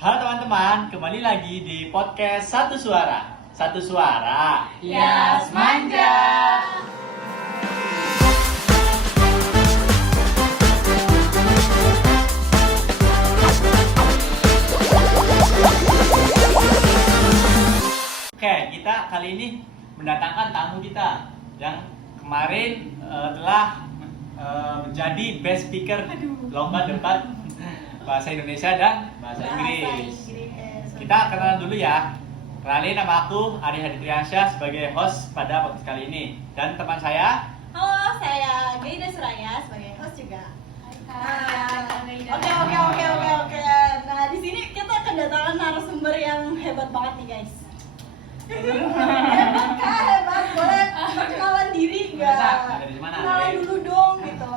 Halo teman-teman, kembali lagi di podcast Satu Suara. Satu Suara. Yas Manja. Oke, kita kali ini mendatangkan tamu kita yang kemarin telah menjadi best speaker lomba debat bahasa Indonesia dan bahasa Inggris. Kita kenalan dulu ya. Kenalin, nama aku Ari Hadi Triansyah sebagai host pada podcast kali ini. Dan teman saya. Halo, saya Gaida Suraya sebagai host juga. Oke. Nah, di sini kita kedatangan narasumber yang hebat banget nih, guys. Hebat. Boleh perkenalan diri nggak? Dari mana? Kenalan dulu dong, gitu.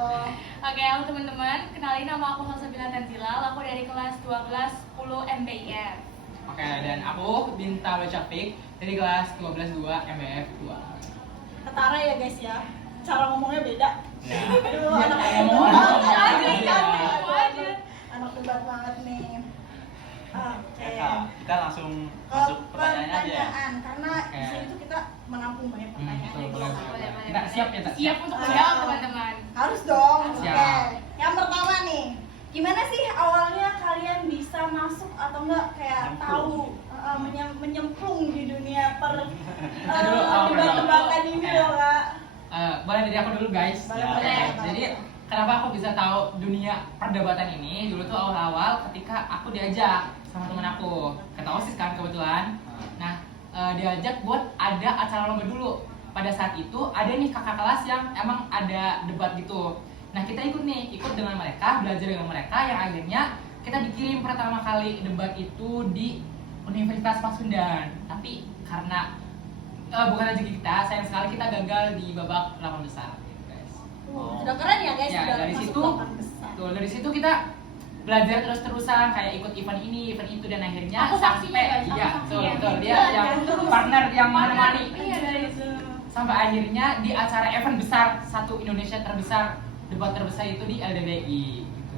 Oke, halo teman-teman. Kenalin, nama aku Salsabila Tanzilal. Aku dari kelas 12 10 MBIF. Oke, dan aku Binta Syafiq dari kelas 12-2 MBF 2. Ketara ya, guys ya. Cara ngomongnya beda. Ya. Aduh, Iya, anak ngomong debat aja, banget nih. aja. Anak debat banget nih. Oke. Kita langsung Ke masuk pertanyaannya aja ya. pertanyaan, karena di Oke. sini tuh kita menampung banyak pertanyaan. Betul, ya, boleh, guys. boleh. boleh. Kita siap ya, Tak? Siap untuk Ah. menjawab, teman-teman. Harus dong. Siap. Oke. Yang pertama nih, gimana sih awalnya kalian bisa masuk atau enggak kayak tahu menyemplung di dunia Dulu, debat-debatan ini loh, Kak? Boleh dari aku dulu, guys. Boleh, Oke, boleh. Jadi kenapa aku bisa tahu dunia perdebatan ini? Dulu tuh awal-awal ketika aku diajak sama teman aku, kata OSIS kan kebetulan. Nah, diajak buat ada acara lomba dulu. Pada saat itu ada nih kakak kelas yang emang ada debat gitu. Nah, kita ikut dengan mereka, belajar dengan mereka, yang akhirnya kita dikirim pertama kali debat itu di Universitas Pasundan. Tapi karena bukan rezeki kita, sayang sekali kita gagal di babak 8 besar gitu, guys. Sudah keren ya, guys. Ya, Sudah dari masuk situ, 8 besar. tuh, dari situ kita belajar terus-terusan kayak ikut event ini, event itu, dan akhirnya Aku saksinya, guys, aku iya, saksinya. betul, dia Iya, yang terus. partner yang menemani Iya, dari itu. sampai akhirnya di acara event besar satu Indonesia terbesar, debat terbesar itu di LDBI gitu.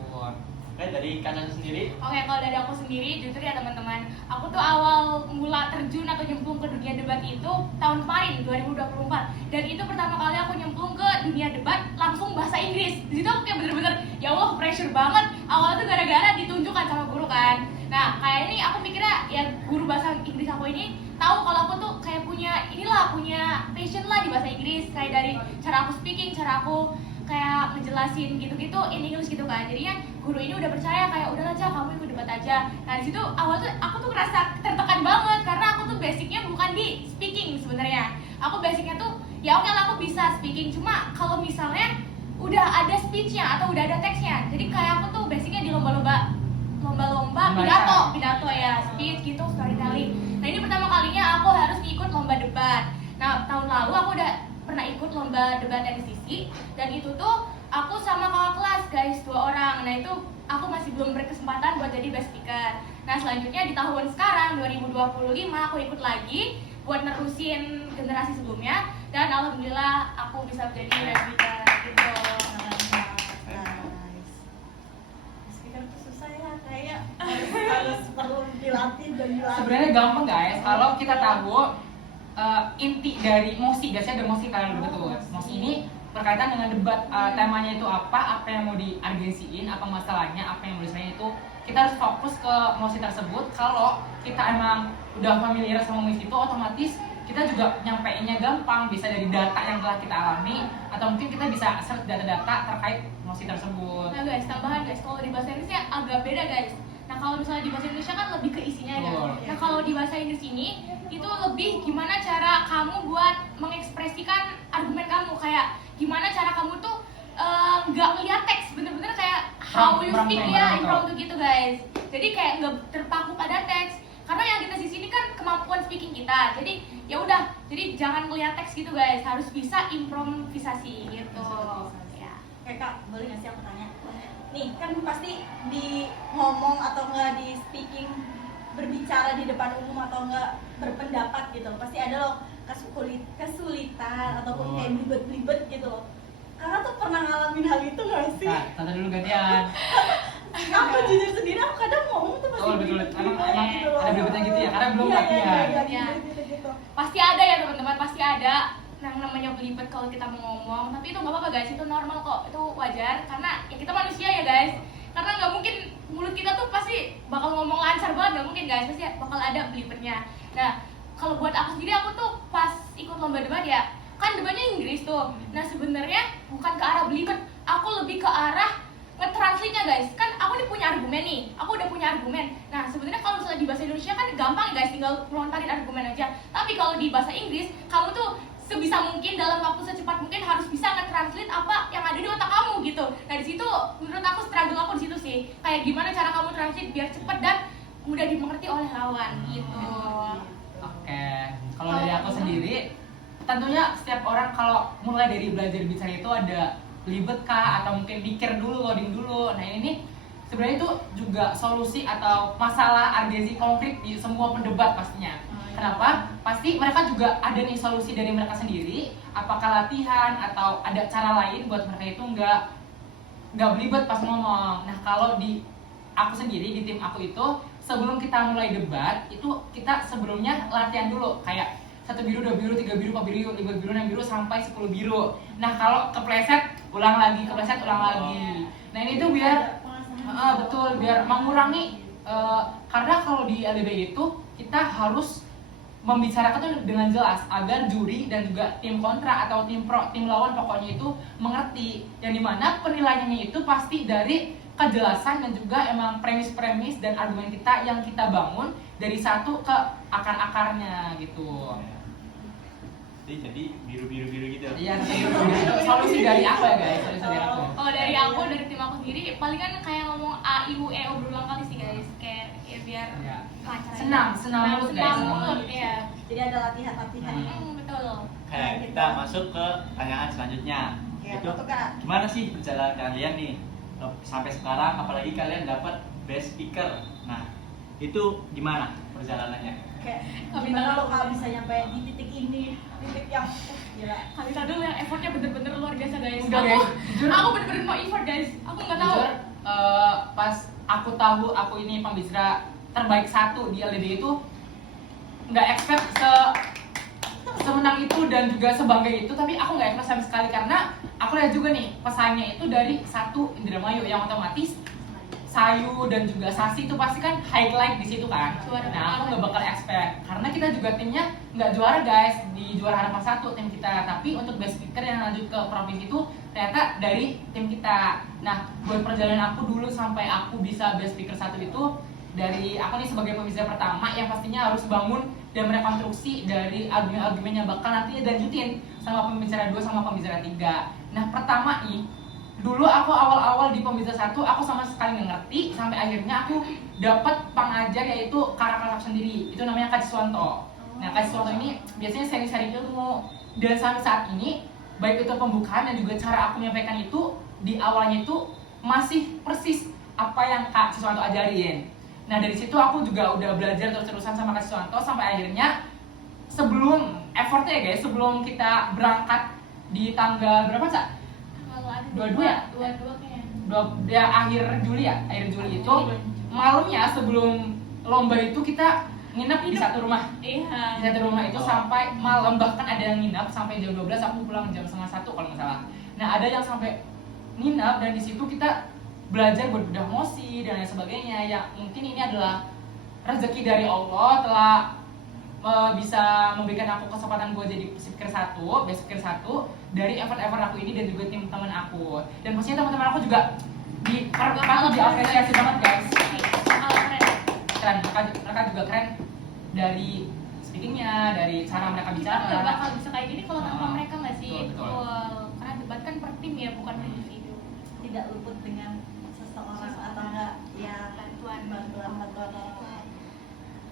Oke, dari kanan sendiri. Oke, kalau dari aku sendiri, jujur ya teman-teman, aku tuh awal mula terjun atau nyemplung ke dunia debat itu tahun kemarin, 2024. Dan itu pertama kali aku nyemplung ke dunia debat langsung bahasa Inggris. Di situ aku kayak bener-bener, ya Allah, pressure banget. Awalnya tuh gara-gara ditunjukkan sama guru kan. Nah, kayak ini aku mikirnya, ya guru bahasa Inggris aku ini tahu kalau aku tuh kayak punya passion lah di bahasa Inggris, kayak dari cara aku speaking, cara aku kayak ngejelasin gitu-gitu in English gitu kan. Jadinya guru ini udah percaya kayak udah aja kamu ikut debat aja. Nah, di situ awal tuh aku tuh ngerasa tertekan banget karena aku tuh basicnya bukan di speaking sebenarnya. Aku basicnya tuh ya oke lah aku bisa speaking, cuma kalau misalnya udah ada speechnya atau udah ada teksnya. Jadi kayak aku tuh basicnya di lomba pidato ya, speech gitu, storytelling. Nah, ini pertama kalinya aku harus ikut lomba debat. Nah, tahun lalu aku udah pernah ikut lomba debat NCC, dan itu tuh aku sama kakak kelas, guys, 2 orang. Nah, itu aku masih belum berkesempatan buat jadi best speaker. Nah, selanjutnya di tahun sekarang 2025 aku ikut lagi buat nerusin generasi sebelumnya, dan alhamdulillah aku bisa menjadi best speaker gitu. Speaker itu susah ya, kayak harus perlu dilatih dan dilatih. Sebenarnya gampang, guys, kalau kita tahu inti dari mosi. Biasanya ada mosi, kalian udah betul. Mosi ini berkaitan dengan debat, temanya itu apa yang mau diargensiin, apa masalahnya, apa yang mau diselesaikan itu. Kita harus fokus ke mosi tersebut. Kalau kita emang udah familiar sama mosi itu, otomatis kita juga nyampeinnya gampang, bisa dari data yang telah kita alami, atau mungkin kita bisa search data-data terkait mosi tersebut. Nah guys, tambahan guys, kalau di bahasa Inggrisnya agak beda guys. Nah, kalau misalnya di bahasa Indonesia kan lebih ke isinya ya. Betul. Nah, kalau di bahasa Inggris ini itu lebih gimana cara kamu buat mengekspresikan argumen kamu, kayak gimana cara kamu tuh nggak ngeliat teks, bener-bener kayak how you speak ya, impromptu gitu guys. Jadi kayak nggak terpaku pada teks. Karena yang kita di sini kan kemampuan speaking kita. Jadi ya udah, jadi jangan ngeliat teks gitu guys, harus bisa improvisasi gitu. Ya. Oke, Kak, boleh nggak sih aku tanya? Nih, kan pasti di ngomong atau enggak di speaking, berbicara di depan umum atau enggak berpendapat gitu loh, pasti ada loh kesulitan ataupun kayak belibet-belibet gitu loh. Kakak tuh pernah ngalamin hal itu nggak sih? Nah, tante dulu gantian. Aku jujur sendiri, aku kadang ngomong tuh masih Oh, betul. belibet Emang gitu loh. ada belibetnya gitu ya, karena belum Iya, latihan. Iya. gitu. Pasti ada ya teman-teman, pasti ada yang namanya belibet kalau kita mau ngomong. Tapi itu nggak apa-apa guys, itu normal kok, itu wajar karena ya kita manusia ya guys. Karena nggak mungkin mulut kita tuh pasti bakal ngomong lancar banget, nggak mungkin guys, pasti bakal ada belibetnya. Nah, kalau buat aku sendiri, aku tuh pas ikut lomba debat ya, kan debatnya Inggris tuh. Nah sebenarnya bukan ke arah belibet, aku lebih ke arah nge-translate-nya guys. Kan aku nih punya argumen nih, aku udah punya argumen. Nah sebenarnya kalau misalnya di bahasa Indonesia kan gampang guys, tinggal melontarin argumen aja. Tapi kalau di bahasa Inggris, kamu tuh sebisa mungkin dalam waktu secepat mungkin harus bisa nge-translate apa yang ada di otak kamu gitu. Nah di situ menurut aku struggle aku di situ sih. Kayak gimana cara kamu translate biar cepet dan mudah dimengerti oleh lawan gitu. Oke, kalau dari aku sendiri, tentunya setiap orang kalau mulai dari belajar bicara itu ada libet kah atau mungkin mikir dulu, loading dulu. Nah ini nih sebenarnya itu juga solusi atau masalah urgensi konkret di semua pendebat pastinya. Kenapa? Pasti mereka juga ada nih solusi dari mereka sendiri. Apakah latihan atau ada cara lain buat mereka itu nggak belibet pas ngomong. Nah kalau di aku sendiri, di tim aku itu, sebelum kita mulai debat itu kita sebelumnya latihan dulu kayak 1 biru, 2 biru, 3 biru, 4 biru, 5 biru, 6 biru sampai 10 biru. Nah kalau kepleset ulang lagi, kepleset ulang lagi. Nah ini tuh biar betul, biar mengurangi karena kalau di LDB itu kita harus membicarakan tuh dengan jelas agar juri dan juga tim kontra atau tim pro, tim lawan pokoknya itu mengerti. Yang dimana penilaiannya itu pasti dari kejelasan dan juga emang premis-premis dan argumen kita yang kita bangun dari satu ke akar-akarnya gitu. Jadi biru gitu. Iya, solusi dari aku ya guys, solusi dari aku. Kalau dari aku, dari tim aku sendiri, paling kan kayak ngomong A, I, U, E, O berulang kali sih guys. Kayak ya biar Iya. lancar aja. Senang mulut, guys, senang senang mulut, mulut. iya. Jadi ada latihan-latihan. Betul. Kayak kita masuk ke pertanyaan selanjutnya. Ya, Itu apa tuh, Kak? gimana sih perjalanan kalian nih sampai sekarang, apalagi kalian dapat best speaker. Nah, itu gimana perjalanannya? Kayak Kami gimana tahu. lo kalau bisa nyampe di titik ini, titik yang gila. Kami dulu yang effortnya bener-bener luar biasa guys. Enggak, guys. Jujur. Aku bener-bener mau effort guys. Aku nggak tahu. Jujur, pas aku tahu aku ini pembicara terbaik 1 di LDB itu nggak expect semenang itu dan juga sebangga itu, tapi aku nggak expect sama sekali karena aku lihat juga nih pesaingnya itu dari 1 Indramayu yang otomatis Sayu dan juga Sasi itu pasti kan highlight di situ kan. Juara Nah aku pertama. nggak bakal expect karena kita juga timnya nggak juara guys di juara harapan 1 tim kita, tapi untuk best speaker yang lanjut ke provinsi itu ternyata dari tim kita. Nah buat perjalanan aku dulu sampai aku bisa best speaker 1 itu dari aku nih sebagai pembicara pertama yang pastinya harus bangun dan merekonstruksi dari argumen-argumen yang bakal nantinya dilanjutin sama pembicara 2 sama pembicara 3. Nah pertama nih, dulu aku awal-awal di pembicara 1 aku sama sekali nggak ngerti sampai akhirnya aku dapat pengajar yaitu karakter sendiri, itu namanya Kak Ciswanto. Nah Kak Ciswanto ini biasanya seri-seri ilmu dan sampai saat ini baik itu pembukaan dan juga cara aku menyampaikan itu di awalnya itu masih persis apa yang Kak Ciswanto ajarin. Nah dari situ aku juga udah belajar terus-terusan sama Kak Ciswanto sampai akhirnya sebelum effortnya ya guys, sebelum kita berangkat di tanggal berapa Cak? Kalau ada 22 ya? 22 kayaknya. Ya akhir Juli ya, akhir Juli itu malamnya sebelum lomba itu kita nginep di satu rumah. Iya. Di satu rumah itu sampai malam, bahkan ada yang nginep sampai jam 12, aku pulang jam setengah 1 kalau nggak salah. Nah ada yang sampai nginep dan di situ kita belajar buat bedah emosi dan lain sebagainya. Ya mungkin ini adalah rezeki dari Allah telah bisa memberikan aku kesempatan buat jadi speaker 1, best speaker 1 dari effort-effort aku ini dan juga tim teman aku. Dan pastinya teman-teman aku juga diapresiasi banget guys. Kalau keren. Keren, mereka juga keren dari speakingnya, dari cara mereka Kita bicara. nggak bakal bisa kayak gini kalau tanpa Ah, mereka nggak sih? betul. Karena debat kan per tim ya, bukan per individu. Tidak luput dengan seseorang atau enggak ya bantuan orang.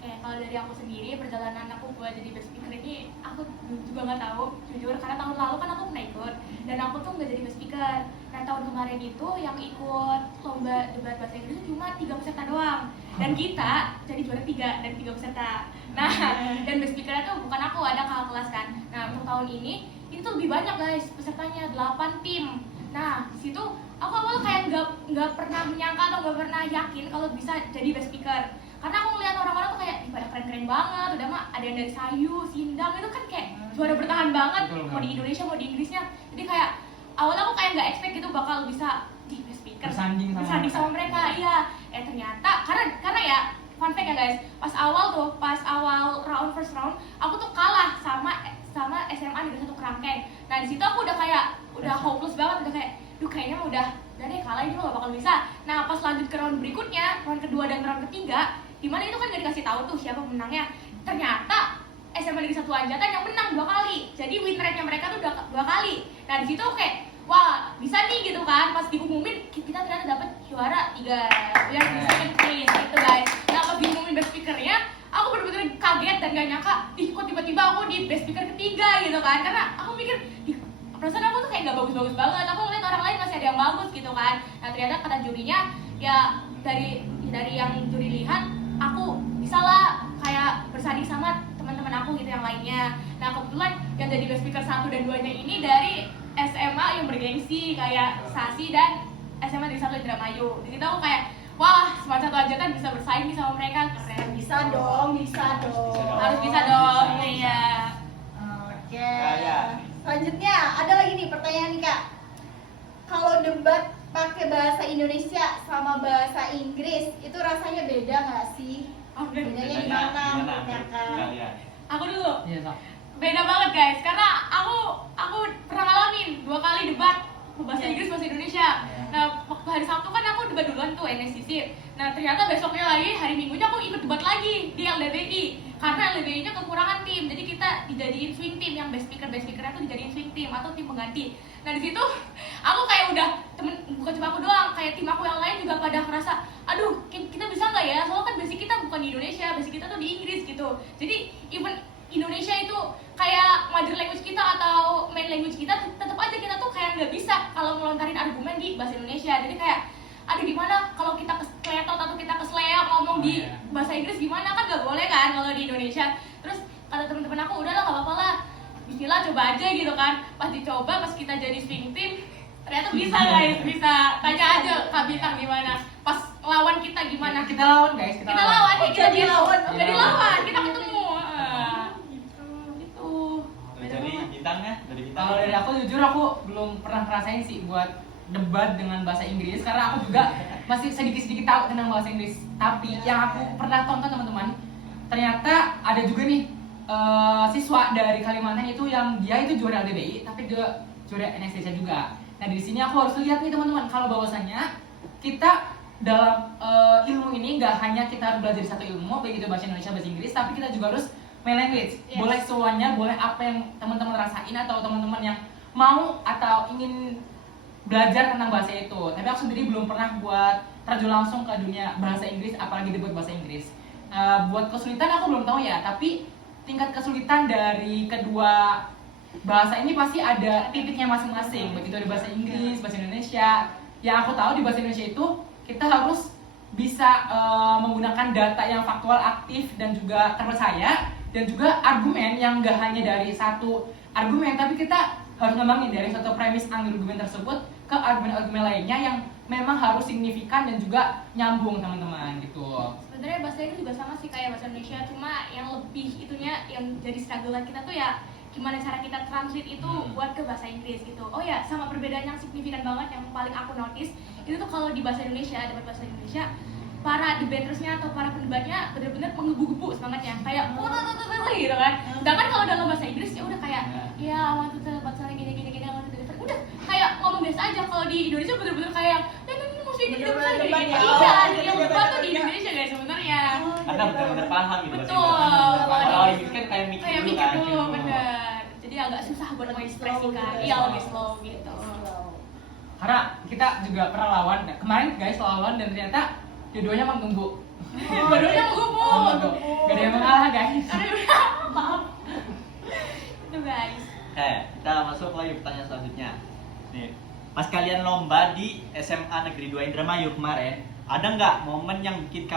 Kayak kalau dari aku sendiri, perjalanan aku buat jadi best speaker ini aku juga nggak tahu jujur, karena tahun lalu kan aku pernah ikut dan aku tuh nggak jadi best speaker. Nah tahun kemarin itu yang ikut lomba debat bahasa Inggris itu cuma 3 peserta doang dan kita jadi juara 3 dari 3 peserta. Nah dan best speaker itu bukan aku, ada kakak kelas kan. Nah untuk tahun ini tuh lebih banyak guys pesertanya, 8 tim. Nah situ aku awal kayak nggak pernah menyangka atau nggak pernah yakin kalau bisa jadi guest speaker. Karena aku ngeliat orang-orang tuh kayak pada keren-keren banget, udah mah ada yang dari Sayu, Sindang itu kan kayak juara bertahan banget, Betul, mau di Indonesia mau di Inggrisnya. Jadi kayak awalnya aku kayak nggak expect gitu bakal bisa di guest speaker, Bersanding sama mereka, iya. Ternyata karena ya fun fact ya guys, pas awal first round, aku tuh kalah sama SMA Negeri 1 Kerangkeng. Nah di situ aku udah hopeless banget, udah kayak, duh kayaknya udah deh kalah ini mah gak bakal bisa. Nah pas lanjut ke round berikutnya, round kedua dan round ketiga, dimana itu kan gak dikasih tahu tuh siapa pemenangnya. Ternyata SMA Negeri 1 Anjatan yang menang 2 kali, jadi win rate-nya mereka tuh 2 kali. Nah di situ kayak, wah bisa nih gitu kan. Pas diumumin kita ternyata dapat juara 3 yang second place gitu guys. Nah pas diumumin best speaker-nya, aku bener-bener kaget dan gak nyangka, kok tiba-tiba aku di best speaker ketiga gitu kan. Karena aku mikir, perasaan aku tuh kayak gak bagus-bagus banget, aku ngeliat orang lain masih ada yang bagus gitu kan. Nah ternyata kata jurinya, ya dari yang juri lihat, aku bisa lah kayak bersanding sama teman-teman aku gitu yang lainnya. Nah kebetulan yang jadi guest speaker 1 dan 2 nya ini dari SMA yang bergengsi kayak Sasi dan SMA Negeri 1 Indramayu. Di situ aku kayak, wah Smart 1 Anjatan bisa bersaing nih sama mereka, keren. Bisa dong. Harus bisa dong, iya. Oke. Selanjutnya ada lagi nih pertanyaan nih Kak. Kalau debat pakai bahasa Indonesia sama bahasa Inggris itu rasanya beda nggak sih? Bedanya di mana? Ya kan? Aku dulu. Iya, Kak. Beda banget guys, karena aku pernah ngalamin 2 kali debat bahasa Inggris bahasa Indonesia. Nah waktu hari Sabtu kan aku debat duluan tuh NSCC. Nah ternyata besoknya lagi hari Minggunya aku ikut debat lagi di LDBI, karena LDBI-nya kekurangan tim, jadi kita dijadiin swing team, yang best speaker-nya tuh dijadiin swing team atau tim pengganti. Nah di situ aku kayak udah bukan cuma aku doang, kayak tim aku yang lain juga pada ngerasa, aduh kita bisa nggak ya, soalnya kan basic kita bukan di Indonesia, basic kita tuh di Inggris gitu. Jadi even Indonesia itu kayak mother language kita atau main language kita, tetap aja kita tuh kayak nggak bisa kalau ngelontarin argumen di bahasa Indonesia. Jadi kayak, aduh gimana kalau kita keseletot atau kita kesleo ngomong di bahasa Inggris, gimana, kan nggak boleh kan kalau di Indonesia. Terus kata teman-teman aku, udahlah nggak apa-apa lah, bismillah coba aja gitu kan. Pas dicoba, pas kita jadi swing team, ternyata bisa guys, bisa. Tanya aja Kak Bintang gimana, pas lawan kita gimana. Kita lawan guys, Kita lawan, kita dilawan, Iya. jadi lawan, kita ketemu. Dari bintangnya, Kalau dari aku jujur aku belum pernah ngerasain sih buat debat dengan bahasa Inggris, karena aku juga masih sedikit-sedikit tahu tentang bahasa Inggris. Tapi yang aku pernah tonton teman-teman, ternyata ada juga nih siswa dari Kalimantan itu yang dia itu juara LDBI, tapi dia juara NSCC juga. Nah di sini aku harus lihat nih teman-teman, kalau bahwasannya kita dalam ilmu ini nggak hanya kita harus belajar satu ilmu, baik itu bahasa Indonesia, bahasa Inggris, tapi kita juga harus main language. Yes. Boleh semuanya, boleh apa yang teman-teman rasain atau teman-teman yang mau atau ingin belajar tentang bahasa itu. Tapi aku sendiri belum pernah buat terjun langsung ke dunia bahasa Inggris, apalagi debat bahasa Inggris. Buat kesulitan aku belum tahu ya, tapi tingkat kesulitan dari kedua bahasa ini pasti ada titiknya masing-masing, baik itu dari bahasa Inggris, bahasa Indonesia. Yang aku tahu di bahasa Indonesia itu kita harus bisa menggunakan data yang faktual, aktif, dan juga terpercaya, dan juga argumen yang gak hanya dari satu argumen, tapi kita harus ngembangin dari satu premis argumen tersebut ke argumen-argumen lainnya yang memang harus signifikan dan juga nyambung teman-teman gitu. Sebenarnya bahasa Inggris juga sama sih kayak bahasa Indonesia, cuma yang lebih itunya yang jadi struggle kita tuh ya gimana cara kita translate itu buat ke bahasa Inggris gitu. Oh ya, sama perbedaan yang signifikan banget yang paling aku notice itu tuh kalau di bahasa Indonesia, debat bahasa Indonesia, para debatersnya atau para pendebatnya benar-benar menggebu-gebu semangatnya, kayak gitu kan. Sedangkan kalau dalam bahasa Inggris ya udah kayak ya want to tell about something gini want to deliver, udah kayak ngomong biasa aja. Kalau di Indonesia benar-benar kayak ini mesti ini Bener-bener gini. debat. Iya, yang debat tuh di Indonesia guys sebenarnya. Karena benar-benar paham gitu. Betul. Kalau Inggris kan kayak mikir Kayak dulu mikir kan. dulu, bener. Jadi agak susah buat mengekspresikan. Iya, lebih slow gitu. Karena kita juga pernah lawan, nah, kemarin guys lawan dan ternyata dua-duanya menggembuk. Barunya menggumpul. Gak ada yang mengalah guys. Maaf. Itu guys. Kita masuk lagi pertanyaan selanjutnya. Nih, pas kalian lomba di SMA Negeri 2 Indramayu kemarin, ada nggak momen yang bikin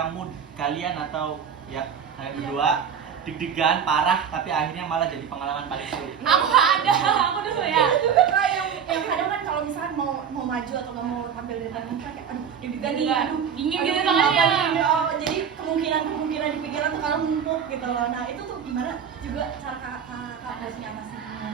kalian atau ya kalian berdua deg-degan parah tapi akhirnya malah jadi pengalaman paling seru? Aku ada, aku dulu ya. Itu juga kayak yang kadang kan kalau misalkan mau maju atau nggak mau tampil di depan muka kayak aduh deg-degan nih, aduh Dingin aduh, gitu ini tangannya. apa nih? Oh, jadi kemungkinan di pikiran tuh kalau numpuk gitu loh. Nah itu tuh gimana juga cara kakak harusnya atasinya?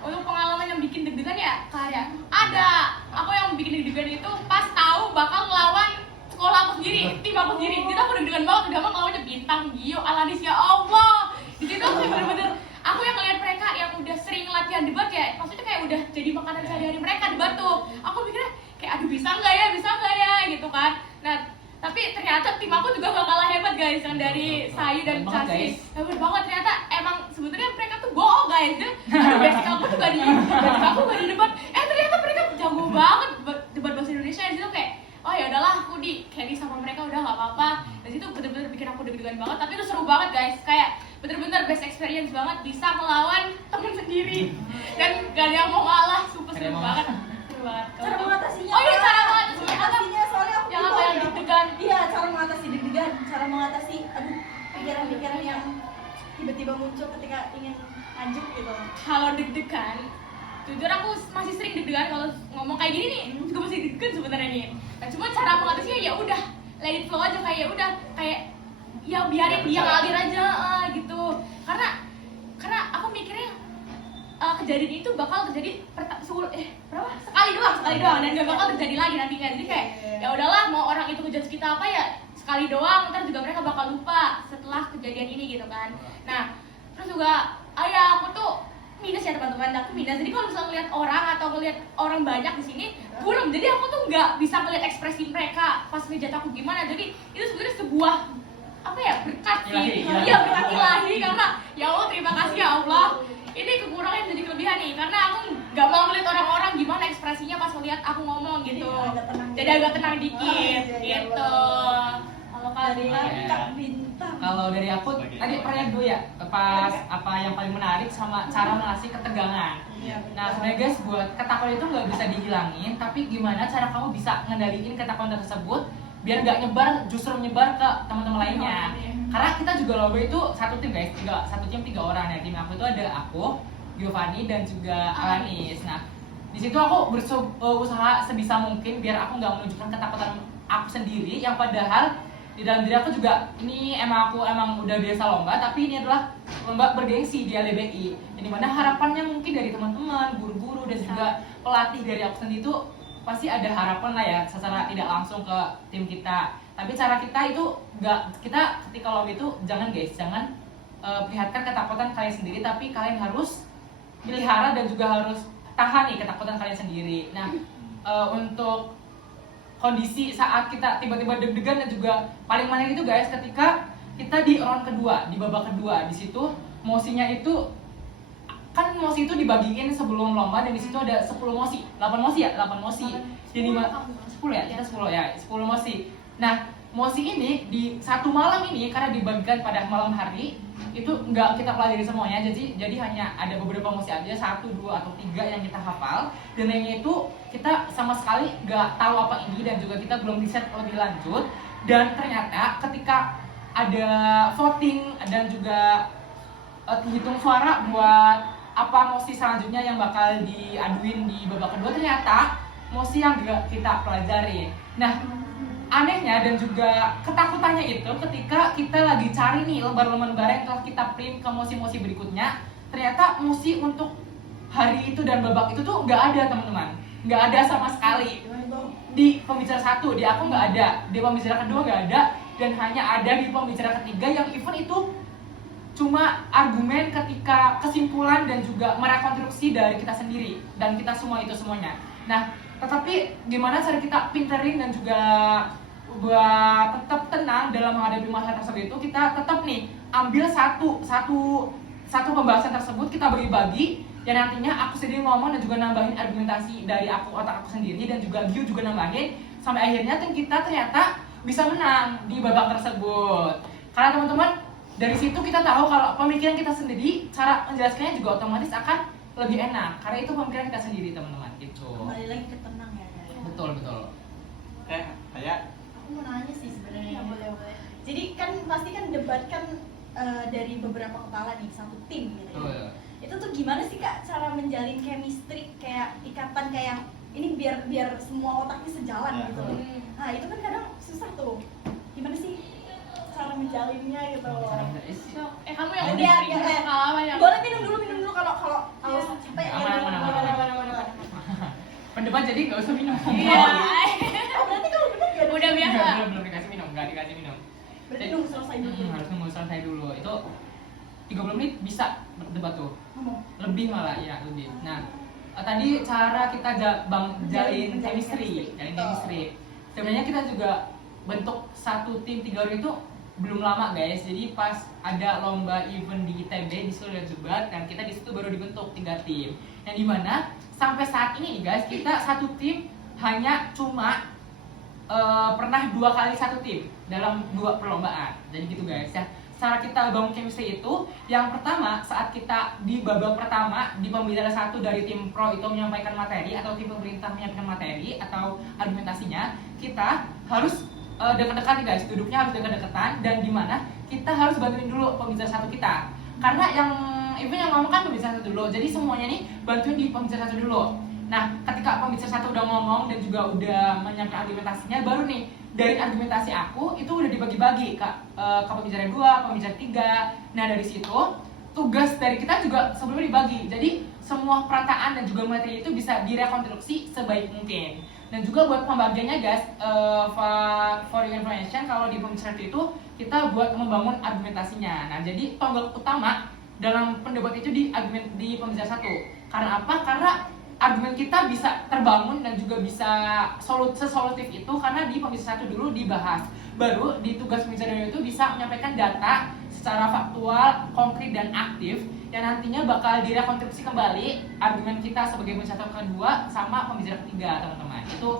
Untuk pengalaman yang bikin deg-degan ya kayak ada. Aku yang bikin deg-degan itu pas tahu bakal ngelawan sekolah aku sendiri, tim aku sendiri. Itu aku deg-degan banget, udah mah ngelawannya Bintang, Gio, Alanis, ya Allah. Di situ aku bener-bener aku yang ngeliat mereka yang udah sering latihan debat ya, maksudnya kayak udah jadi makanan sehari-hari mereka debat tuh. Aku mikirnya kayak aduh bisa nggak ya gitu kan. Nah tapi ternyata tim aku juga gak kalah hebat guys, yang dari Sayu dan Hebat banget, Chasi guys. hebat banget ternyata. Emang sebenarnya mereka tuh bohong guys, basic aku tuh gak di debat, ternyata mereka jago banget debat bahasa Indonesia. Di situ kayak oh ya udahlah aku di carry sama mereka udah nggak apa-apa. Dan itu bener-bener bikin aku deg-degan banget, tapi itu seru banget guys, kayak bener-bener best experience banget bisa melawan temen sendiri dan gak ada yang mau ngalah, super seru banget. Seru banget. Cara mengatasinya? Oh iya, cara mengatasinya. Soalnya aku Yang apa bingung yang ya. deg-degan? Iya, cara mengatasi deg-degan, cara mengatasi aduh pikiran-pikiran yang tiba-tiba muncul ketika ingin lanjut gitu. Kalau deg-degan, jujur aku masih sering deg-degan kalau ngomong kayak gini nih, juga masih deg-degan sebenarnya nih. Nah, cuma cara mengatasinya ya udah let it flow aja, kayak ya udah kayak ya biarin dia ngalir aja gitu. Karena aku mikirnya kejadian itu bakal terjadi sekali doang dan gak bakal terjadi lagi nantinya. Jadi kayak ya udahlah, mau orang itu ngejudge kita apa ya sekali doang, ntar juga mereka bakal lupa setelah kejadian ini gitu kan. Nah terus juga aku tuh minus ya teman-teman, aku minus. Jadi kalau misalnya ngeliat orang atau ngeliat orang banyak di sini burem, jadi aku tuh nggak bisa ngeliat ekspresi mereka pas ngejat aku gimana. Jadi itu sebenarnya sebuah apa ya, berkat sih. Ilahi. Iya, berkat ilahi, karena ya Allah terima kasih ya Allah. Ini kekurangan jadi kelebihan nih, karena aku nggak mau ngeliat orang-orang gimana ekspresinya pas ngeliat aku ngomong gitu. Jadi agak tenang dikit gitu. Kalau kalian Kak Bintang. Kalau dari aku tadi pertanyaan dulu ya, pas apa yang paling menarik sama cara mengatasi ketegangan. Nah sebenarnya guys, buat ketakutan itu nggak bisa dihilangin, tapi gimana cara kamu bisa ngendaliin ketakutan tersebut biar nggak nyebar, justru menyebar ke teman-teman lainnya. Karena kita juga lomba itu satu tim guys, satu tim 3 orang ya. Tim aku itu ada aku, Giovanni dan juga Alanis. Nah di situ aku berusaha sebisa mungkin biar aku nggak menunjukkan ketakutan aku sendiri, yang padahal di dalam diri aku juga ini aku emang udah biasa lomba, tapi ini adalah lomba bergengsi di LDBI. Jadi mana harapannya mungkin dari teman-teman, guru-guru dan juga pelatih dari aku sendiri itu pasti ada harapan lah ya secara tidak langsung ke tim kita. Tapi cara kita itu kita ketika lomba itu jangan perlihatkan ketakutan kalian sendiri, tapi kalian harus melihara dan juga harus tahan nih ketakutan kalian sendiri. Nah untuk kondisi saat kita tiba-tiba deg-degan dan juga paling mana itu guys, ketika kita di round kedua, di babak kedua. Di situ mosinya itu kan mosi itu dibagiin sebelum lomba, dan di situ ada 10 mosi, 8 mosi. Jadi 10 ya, kita 10 mosi. Nah, mosi ini di satu malam ini karena dibagikan pada malam hari itu nggak kita pelajari semuanya, jadi hanya ada beberapa mosi aja, 1, 2 atau 3 yang kita hafal, dan lainnya itu kita sama sekali nggak tahu apa ini dan juga kita belum riset lebih lanjut. Dan ternyata ketika ada voting dan juga hitung suara buat apa mosi selanjutnya yang bakal diaduin di babak kedua, ternyata mosi yang gak kita pelajarin. Nah anehnya dan juga ketakutannya itu ketika kita lagi cari nih lembar-lembar yang telah kita print ke mosi-mosi berikutnya, ternyata mosi untuk hari itu dan babak itu tuh nggak ada teman-teman, nggak ada sama sekali. Di pembicara 1 di aku nggak ada, di pembicara kedua nggak ada, dan hanya ada di pembicara ketiga yang event itu cuma argumen ketika kesimpulan dan juga merekonstruksi dari kita sendiri dan kita semua itu semuanya. Nah tetapi gimana cara kita pinterin dan juga buat tetap tenang dalam menghadapi masalah tersebut itu, kita tetap nih ambil satu pembahasan tersebut, kita bagi-bagi, dan nantinya aku sendiri ngomong dan juga nambahin argumentasi dari otak aku sendiri, dan juga Gio juga nambahin, sampai akhirnya tim kita ternyata bisa menang di babak tersebut. Karena teman-teman dari situ kita tahu kalau pemikiran kita sendiri, cara menjelaskannya juga otomatis akan lebih enak karena itu pemikiran kita sendiri teman-teman gitu. Kembali lagi ke tenang ya. Betul. Kayak Aku mau nanya sih sebenarnya. Boleh. Jadi kan pasti kan debat kan dari beberapa kepala nih, satu tim gitu ya. Betul. Itu tuh gimana sih Kak cara menjalin chemistry, kayak ikatan kayak yang ini biar semua otaknya sejalan Ya. gitu. Nah itu kan kadang susah tuh. Gimana sih cara menjalinnya gitu? Kamu yang Udah, udah ya, ya. pengalaman yang Boleh minum dulu kalau Iya. apa ya? Aman. Pendebat jadi nggak usah minum. Iya. Oh berarti kalau bener ya? Udah biasa. Belum dikasih minum, nggak dikasih minum. Berarti nunggu selesai dulu. Harus nunggu selesai dulu. Itu 30 menit bisa berdebat tuh. Ngomong. Lebih malah ya lebih. Nah, tadi cara kita jalin chemistry, sebenarnya kita juga bentuk satu tim 3 orang itu belum lama guys. Jadi pas ada lomba event di ITB di seluruh Jebat dan kita di situ baru dibentuk 3 tim. Yang dimana sampai saat ini guys kita satu tim hanya cuma pernah 2 kali satu tim dalam 2 perlombaan. Jadi gitu guys ya. Cara kita bangun chemistry itu yang pertama saat kita di babak pertama di pembicara 1 dari tim pro itu menyampaikan materi atau tim pemerintah menyampaikan materi atau argumentasinya, kita harus dekat-dekat nih guys, duduknya harus dekat-dekatan dan dimana kita harus bantuin dulu pembicara 1 kita karena yang even yang ngomong kan pembicara 1 dulu, jadi semuanya nih bantuin di pembicara 1 dulu. Nah ketika pembicara 1 udah ngomong dan juga udah menyampaikan argumentasinya, baru nih dari argumentasi aku itu udah dibagi-bagi ke pembicara 2, pembicara 3. Nah dari situ tugas dari kita juga sebelumnya dibagi. Jadi semua perataan dan juga materi itu bisa direkonstruksi sebaik mungkin. Dan juga buat pembagiannya guys, for your information kalau di pembicara itu kita buat membangun argumentasinya. Nah jadi tonggak utama dalam pendebat itu di pembicara 1. Karena apa? Karena argumen kita bisa terbangun dan juga bisa sesolutif itu karena di pembicara 1 dulu dibahas. Baru di tugas pembicara itu bisa menyampaikan data secara faktual, konkret dan aktif yang nantinya bakal direkonstruksi kembali argumen kita sebagai pembicara kedua sama pembicara ketiga teman-teman. Itu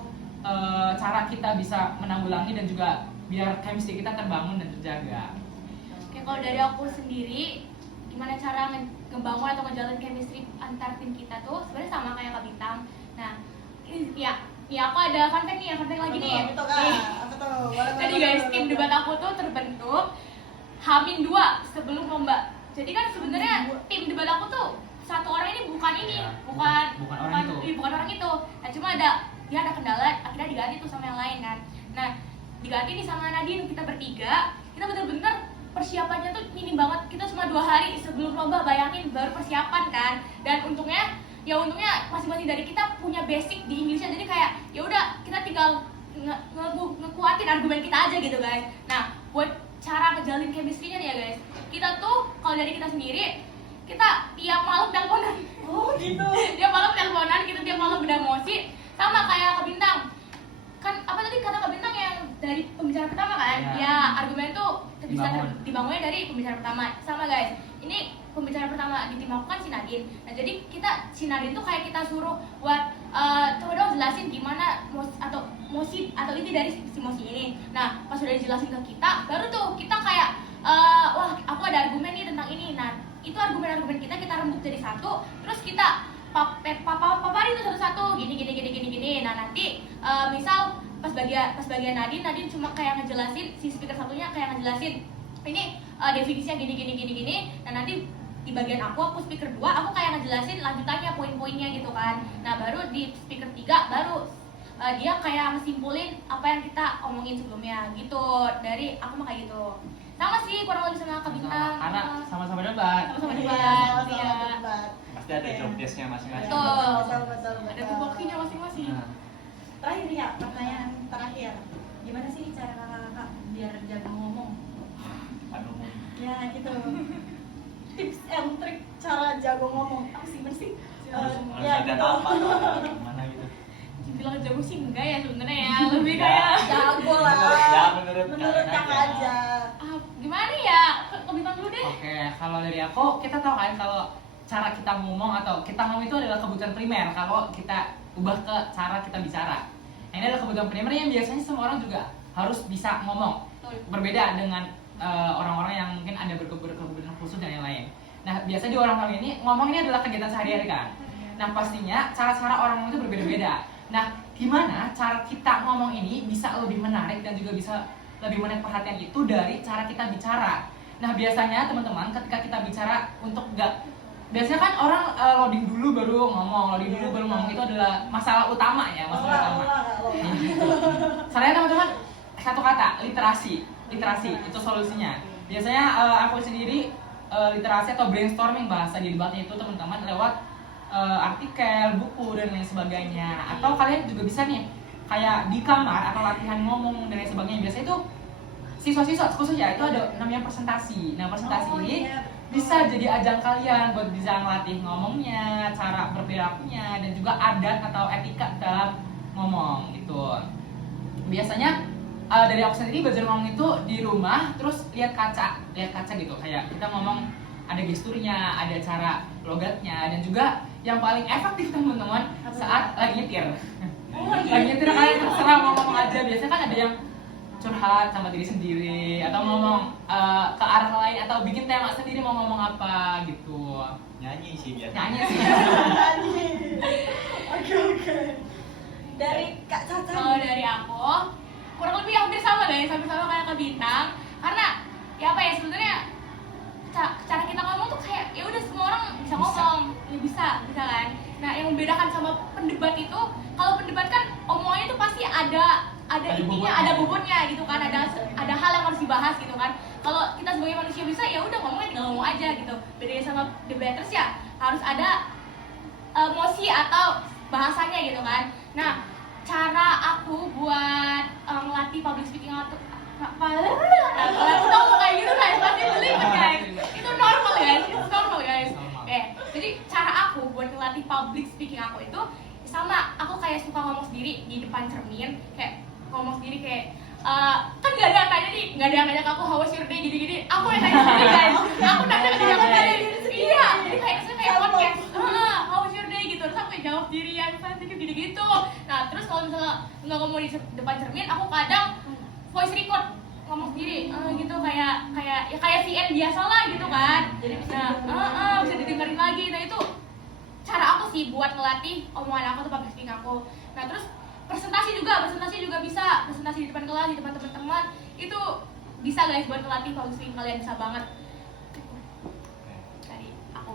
cara kita bisa menanggulangi dan juga biar chemistry kita terbangun dan terjaga. Oke, kalau dari aku sendiri gimana cara ngebangun atau ngejalin chemistry antar tim kita tuh sebenarnya sama kayak Kak Bintang. Nah, ya aku ada fun fact lagi nih. Itu Kak, apa tuh? Tadi guys, tim debat aku tuh terbentuk H-2 sebelum lomba. Jadi kan sebenarnya tim debat aku tuh satu orang ini bukan Ya, bukan orang itu. Nah, cuma dia ada kendala, akhirnya diganti tuh sama yang lain kan. Nah, diganti nih sama Nadine, kita bertiga, kita bener-bener persiapannya tuh minim banget. Kita cuma 2 hari sebelum lomba, bayangin baru persiapan kan. Dan untungnya masing-masing dari kita punya basic di Inggrisnya, jadi kayak ya udah kita tinggal ngekuatin argumen kita aja gitu guys. Nah buat cara ngejalin chemistry-nya nih ya guys, kita tuh kalau dari kita sendiri, kita tiap malam teleponan. Oh gitu. Tiap malam teleponan, kita tiap malam beda emosi. Sama kayak Kak Bintang, kan apa tadi kata Kak Bintang yang dari pembicara pertama kan? Ya argumen tuh bisa dibangunnya dari pembicara pertama. Sama guys, ini pembicara pertama di tim aku kan si Nadine. Nah jadi si Nadine tuh kayak kita suruh buat coba dong jelasin gimana mosi atau inti dari si mosi ini. Nah pas udah dijelasin ke kita, baru tuh kita kayak wah aku ada argumen nih tentang ini. Nah itu argumen-argumen kita rembuk jadi satu, terus kita paparin tuh satu-satu gini. Nah nanti misal pas bagian Nadine cuma kayak ngejelasin, si speaker satunya kayak ngejelasin ini definisinya gini. Nah nanti di bagian aku speaker 2, aku kayak ngejelasin lanjutannya poin-poinnya gitu kan. Nah baru di speaker 3 baru dia kayak ngesimpulin apa yang kita omongin sebelumnya gitu. Dari aku mah kayak gitu. Sama sih kurang lebih sama Kak Bintang. Karena sama-sama debat. Sama-sama debat. Iya. Pasti ada job desk-nya masing-masing. Betul. Ada tupoksinya masing-masing. Nah, Terakhir ya, pertanyaan terakhir. Gimana sih cara kakak biar jago ngomong? aduh. Ya gitu. Tips and trik cara jago ngomong apa sih bersih? Ya dan apa tuh? Gimana gitu? Dibilang jago sih enggak ya sebenarnya ya, lebih kayak Jago lah. Ya menurut kakak aja. gimana ya? Kak Bintang dulu deh. Oke, kalau dari aku, kita tahu kan kalau cara kita ngomong atau kita ngomong itu adalah kebutuhan primer. Kalau kita ubah ke cara kita bicara, nah, ini adalah kebutuhan primer yang biasanya semua orang juga harus bisa ngomong. Berbeda dengan orang-orang yang mungkin ada berkebutuhan khusus dan lain-lain. Nah, biasa di orang-orang ini ngomong ini adalah kegiatan sehari-hari kan. Nah, pastinya cara-cara orang ngomong itu berbeda-beda. Nah, gimana cara kita ngomong ini bisa lebih menarik dan juga bisa lebih menarik perhatian itu dari cara kita bicara. Nah biasanya teman-teman ketika kita bicara untuk biasanya kan orang loading dulu baru ngomong, itu adalah masalah utama ya, masalah utama. Soalnya teman-teman, satu kata, literasi itu solusinya. Biasanya aku sendiri literasi atau brainstorming bahasa di debatnya itu teman-teman lewat artikel, buku dan lain sebagainya. Atau kalian juga bisa nih kayak di kamar atau latihan ngomong dan lain sebagainya. Biasanya itu siswa-siswa khususnya itu ada namanya presentasi. Nah presentasi ini bisa jadi ajang kalian buat bisa ngelatih ngomongnya, cara berperilakunya, dan juga adat atau etika dalam ngomong gitu. Biasanya dari aku sendiri belajar ngomong itu di rumah, terus lihat kaca gitu, kayak kita ngomong ada gesturnya, ada cara logatnya, dan juga yang paling efektif teman-teman saat lagi nyetir. Lagi nyetir kalian terserah mau ngomong aja. Biasanya kan ada yang curhat sama diri sendiri atau ngomong ke arah lain atau bikin tema sendiri mau ngomong apa gitu. Nyanyi sih biasa. Nyanyi sih. Oke. Dari Kak Caca. Kalau dari aku kurang lebih hampir sama guys, sama kayak Kak Bintang. Karena ya apa ya sebenarnya cara kita ngomong tuh kayak ya udah semua orang bisa ngomong, ya bisa kan. Nah yang membedakan sama pendebat itu, kalau pendebat kan omongannya tuh pasti ada intinya, ada bobotnya gitu kan, ada hal yang harus dibahas gitu kan. Kalau kita sebagai manusia bisa ya udah ngomongnya tinggal ngomong aja gitu. Bedanya sama debaters ya harus ada emosi atau bahasanya gitu kan. Nah cara aku buat ngelatih public speaking atau aku tahu kayak gitu guys, pasti belibet guys. Itu normal guys. Jadi cara aku buat ngelatih public speaking aku itu sama, aku kayak suka ngomong sendiri di depan cermin, kayak ngomong sendiri kayak kan nggak ada yang nanya ke aku how was your day gini-gini, aku yang nanya sendiri guys. Aku nanya ke diri aku sendiri. Iya, jadi kayak podcast, how was your day gitu, terus aku jawab sendiri ya, misalnya gitu. Nah terus kalau misalnya nggak ngomong di depan cermin, aku kadang voice record ngomong sendiri gitu, kayak VN biasa lah gitu kan. Jadi bisa didengerin lagi. Nah itu cara aku sih buat ngelatih omongan aku tuh public speaking aku. Nah terus presentasi juga bisa, presentasi di depan kelas, di depan teman-teman itu bisa guys buat ngelatih public speaking kalian, bisa banget. Dari aku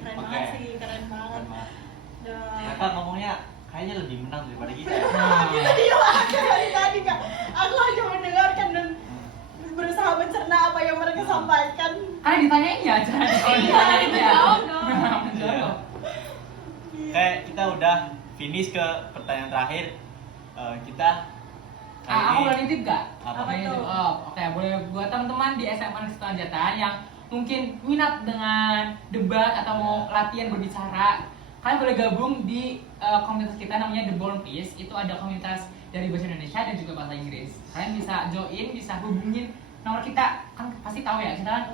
Guys. Keren banget. Kakak ngomongnya kayaknya lebih menang daripada kita. Kita diam aja dari tadi Kak. Aku hanya mendengarkan dan berusaha mencerna apa yang mereka sampaikan. Karena ditanyain ya aja. jawab dong. Iya. Kayak kita udah finish ke pertanyaan terakhir. Kita Aku boleh nitip gak? Apa tuh? Oke, boleh buat teman-teman di SMA Negeri Jatan yang mungkin minat dengan debat atau mau latihan berbicara, kalian boleh gabung di komunitas kita namanya The Born Peace. Itu ada komunitas dari bahasa Indonesia dan juga bahasa Inggris. Kalian bisa join, bisa hubungin nomor kita, kan pasti tahu ya, kita kan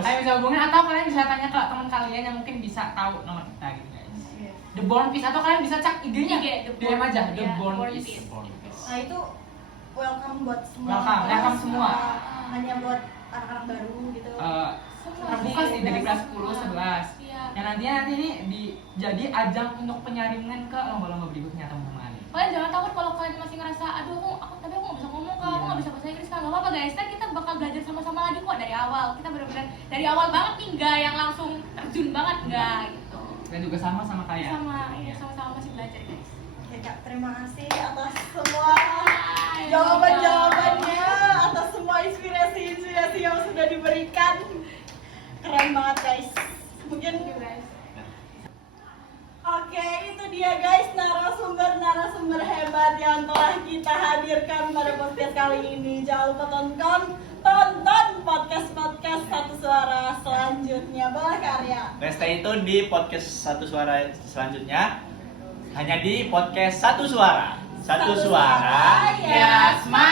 kalian bisa hubungin atau kalian bisa tanya ke teman kalian yang mungkin bisa tahu nomor kita gitu guys. The Born Peace, atau kalian bisa cek IG-nya, DM aja The Born Peace. Nah itu welcome buat semua. Welcome semua. Hanya buat anak-anak baru gitu. Terbuka sih dari kelas 10, 11. Iya. Dan nantinya ini jadi ajang untuk penyaringan ke lomba-lomba berikutnya teman-teman. Kalian jangan takut kalau kalian masih ngerasa aduh tapi aku nggak bisa ngomong kak, aku nggak bisa bahasa Inggris kak, nggak apa-apa guys, kan kita bakal belajar sama-sama lagi kok dari awal. Kita benar-benar dari awal banget nih, nggak yang langsung terjun banget, nggak gitu. Dan juga sama kalian. Sama masih belajar guys. Oke Kak, terima kasih atas semua jawaban-jawabannya, atas semua inspirasi yang sudah diberikan. Keren banget guys. Mungkin guys. Oke, itu dia guys narasumber hebat yang telah kita hadirkan pada podcast kali ini. Jangan lupa tonton podcast Satu Suara selanjutnya. Boleh Karya. Nah, stay tune di podcast Satu Suara selanjutnya hanya di podcast Satu Suara. Satu Suara ya Smart.